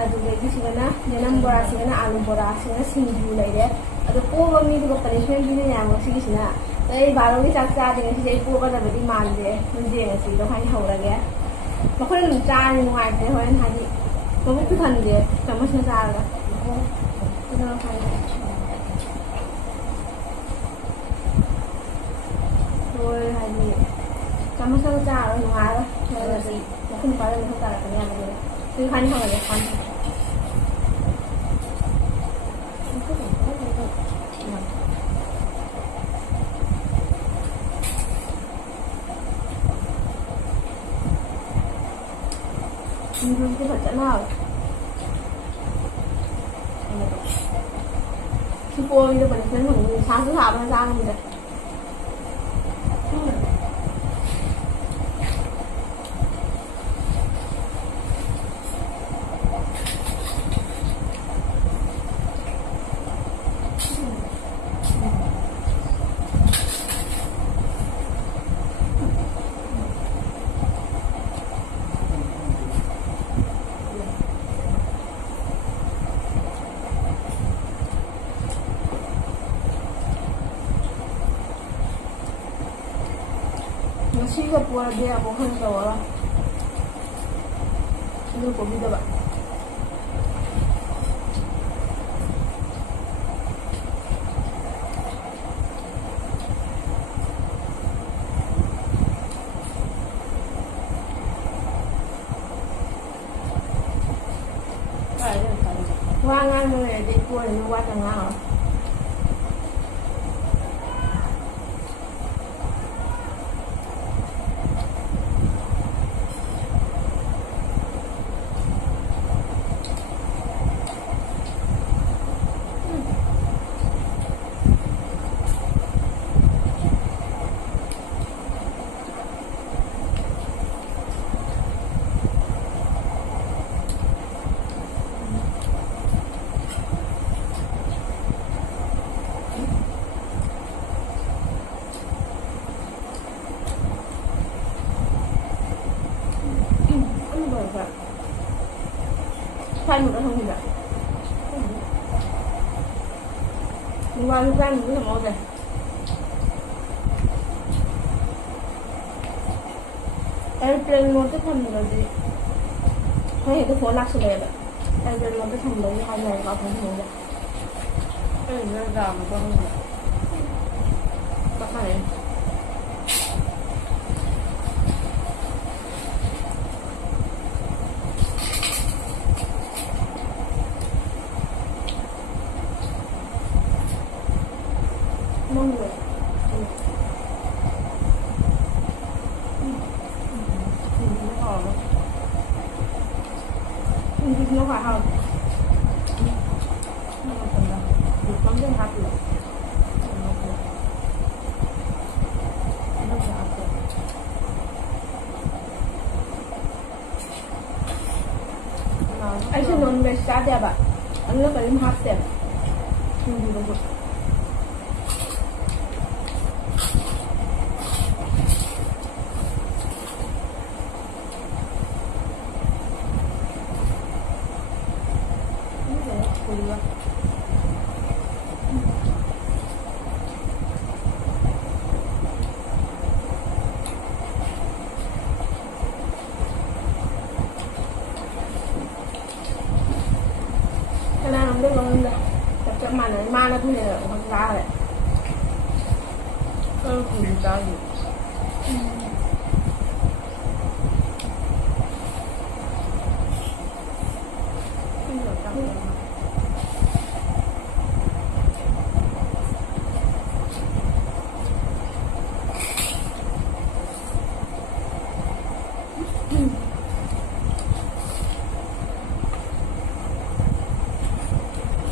ꯑꯗꯨꯗꯒꯤꯁꯤꯒꯅ ꯌꯦꯅꯝ ꯕꯣꯔꯥꯁꯤꯒꯅ ꯑꯥꯂꯨ ꯕꯣꯔꯥꯁꯤꯒꯅ ꯁꯤꯡꯖꯨ ꯂꯩꯔꯦ ꯑꯗꯣ ꯄꯣꯕ ꯃꯤꯗꯨꯒ ꯄꯅꯤꯁꯃꯦꯟ ꯄꯤꯅꯩ ꯌꯥꯝ ꯉꯁꯤꯒꯤꯁꯤꯅ ꯑꯩ ꯕꯥꯔꯣꯒꯤ ꯆꯥꯛ ꯆꯥꯗꯦ ꯉꯁꯤꯁꯦ ꯑꯩ ꯄꯣꯒꯗꯕꯗꯤ ꯃꯥꯟꯗꯦ ꯅꯨꯡꯗꯦ ꯉꯁꯤꯗꯣ ꯍꯥꯏꯅ ꯍꯧꯔꯒꯦ ꯃꯈꯣꯏꯅ ꯑꯗꯨꯝ ꯆꯥꯔꯅꯤ ꯅꯨꯡꯉꯥꯏꯇ꯭ꯔꯦ ꯍꯣꯔꯦꯟ ꯍꯥꯏꯗꯤ ꯃꯕꯨꯛꯁꯨ ꯊꯟꯗꯦ ꯆꯥꯃꯁꯅ ꯆꯥꯔꯒ ꯑꯗꯨꯅ ꯍꯥꯏꯗꯤ ꯍꯣꯏ ꯍꯥꯏꯗꯤ ꯆꯥꯃꯁꯅ ꯆꯥꯔꯒ ꯅꯨꯡꯉꯥꯏꯔꯣꯏ ꯍꯣꯔꯦꯟꯗꯤ ꯃꯈꯣꯏ ꯅꯨꯄꯥꯗ ꯃꯊꯧ ꯇꯥꯔꯛꯀꯅꯤ ꯌꯥꯝꯅ ꯁꯤ ꯍꯥꯏꯅ ꯍꯧꯔꯒꯦ ꯈꯟꯕ 이렇게 봤잖아. 기포이도 보니까 는 사수 사번 사는데. Siga puara dia aku kan tahu ini kopi dah pak wangan ni di puara ni wat tengah Thay một không gì cả. Qua lúc ra mình cứ làm ô rồi. Airplane mode cái thằng là gì? Thấy cái phố lắc xuống đấy. Airplane mode cái thằng đấy hai ngày có thằng gì vậy? Cái này ra mà có không vậy? Bắt này. Mong người nó phải không? Nó còn là được có cái hạt được. Nó phải hạt được. Anh sẽ nôn về sát đẹp ạ. Anh nó phải hạt đẹp. Không gì đâu. Cái nào không biết luôn rồi. Tập cho mà này ma nó cũng như là con ra rồi. Cũng ra gì.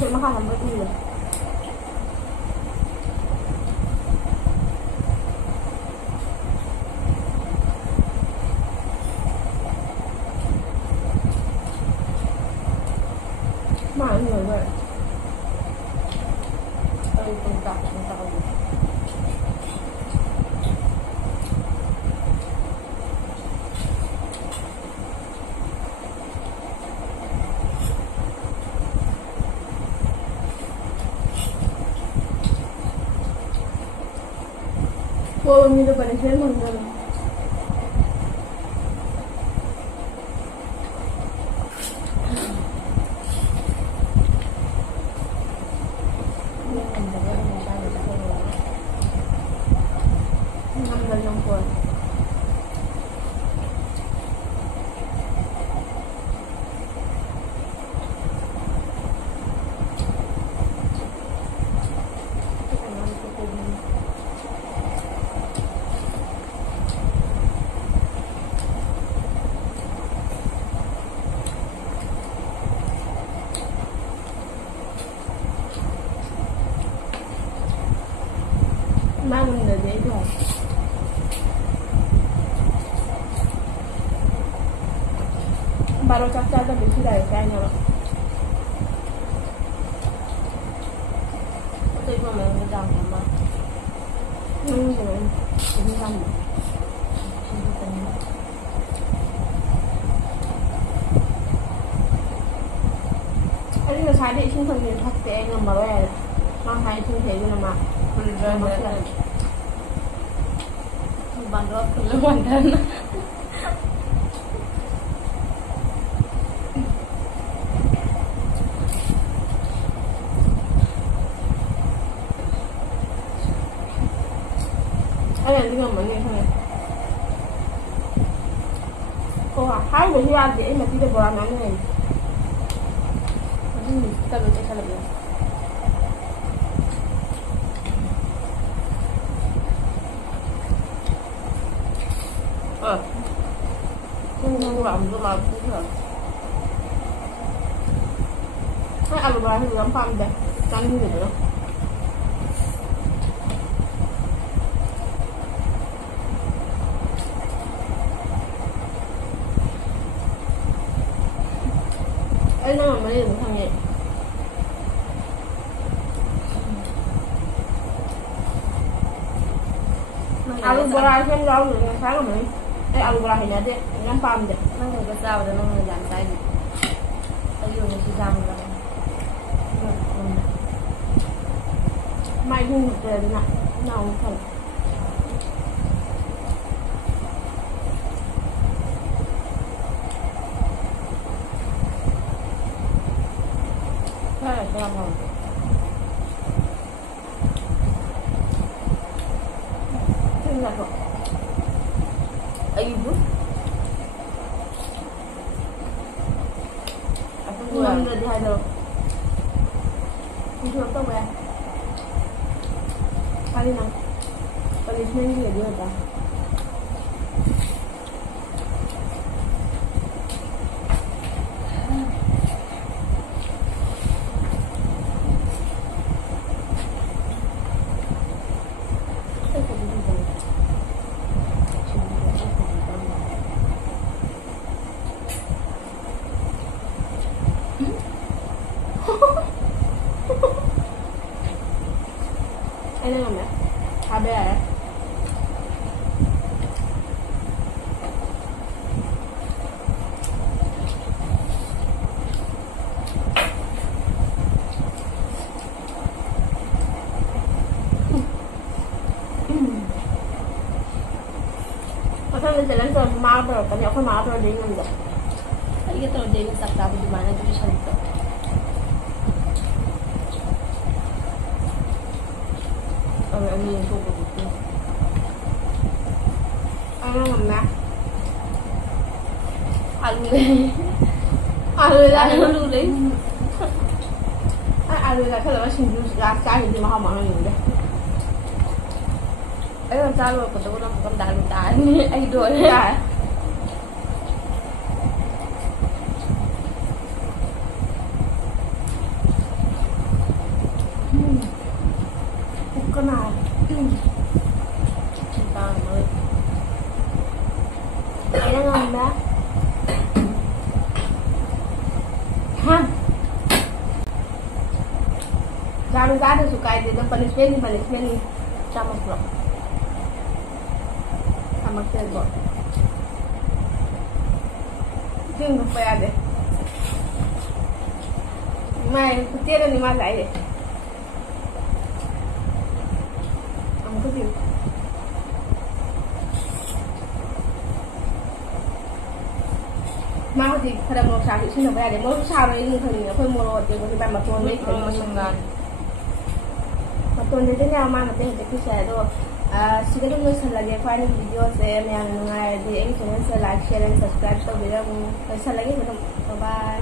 Thì nó không có gì rồi. Mọi người vậy. Công tập Poor me the punishment on the Mang the day off. Baru caca ada di sini kayaknya loh. Tapi kok memang gedang sama. Ini sama. Ini nggak sadar sih kan dia pakai nggak bawa ya. Mahal sih kayak gini mah. Bandot keluar dan ada yang tinggal mana ni? Oh, hai buat dia ada, ini masih ada bola mana ni? Ini kita boleh cakap lagi. Không làm cho mà cũng là cái ăn bò thì làm phàm đấy canh như thế đó ấy nó mà đi một thằng nhỉ ăn bò xem rau rồi sáng rồi mình ăn bò thì nhớ đấy yang paham deh. Nang nggak tahu dan nang jantai. Ayo masih jam lah. Mai hung dari nak nau kan. Hai, selamat. Tinggal kok. Ayo bu. Năm người đi hai được. Đi thường không vậy? Hai đi nào. Punishment gì đi hả? Ini nggak ya? HB ya? Masa jalan ke Marlboro, kan ya aku Marlboro dia nggak? Tadi kita udah ini sakta di mana tuh cerita. Ini yang cukup itu. Ano nggak? Alu deh. Alu lah kalau masih jus rasa ini mahal mahal ni deh. Ayo calo aku tahu nak bukan dalu tani. Ayo dua ya. Kenal. Banget. Ini nggak? Hah? Jangan ada suka itu dan punishment sama blok. Sama blok. Jangan lupa ada. Mai, kutiara ni mana aje? Kamu kutiu. ꯃꯥ ꯍꯧꯖꯤꯛ ꯈꯔ ꯃꯣꯔꯣꯛ ꯁꯥꯕ ꯏꯁꯤꯟꯅꯕ ꯌꯥꯗꯦ ꯃꯣꯔꯣꯛ ꯁꯥꯕ ꯏꯁꯤꯡ ꯊꯛꯅꯤꯡꯉꯦ ꯑꯩꯈꯣꯏ ꯃꯣꯔꯣꯛ ꯑꯇꯦꯛꯄꯁꯦ ꯃꯥꯏ ꯃꯇꯣꯟꯗꯩ ꯃꯇꯣꯟꯗꯩꯅ ꯃꯥ ꯃꯇꯦꯡ ꯍꯧꯖꯤꯛꯀꯤꯁꯦ ꯑꯗꯣ ꯁꯤꯗ ꯑꯗꯨꯝ ꯂꯣꯏꯁꯜꯂꯒꯦ ꯑꯩꯈꯣꯏꯅ ꯚꯤꯗꯤꯑꯣꯁꯦ ꯃꯌꯥꯝꯅ ꯅꯨꯡꯉꯥꯏꯔꯗꯤ ꯑꯩꯒꯤ ꯆꯦꯅꯦꯜꯁꯦ ꯂꯥꯏꯛ ꯁꯤꯌꯔ ꯑꯦꯟ ꯁꯕꯁꯀ꯭ꯔꯥꯏꯕ ꯇꯧꯕꯤꯔꯝꯃꯨ ꯂꯣꯏꯁꯜꯂꯒꯦ ꯑꯗꯨꯝ ꯕꯥꯏ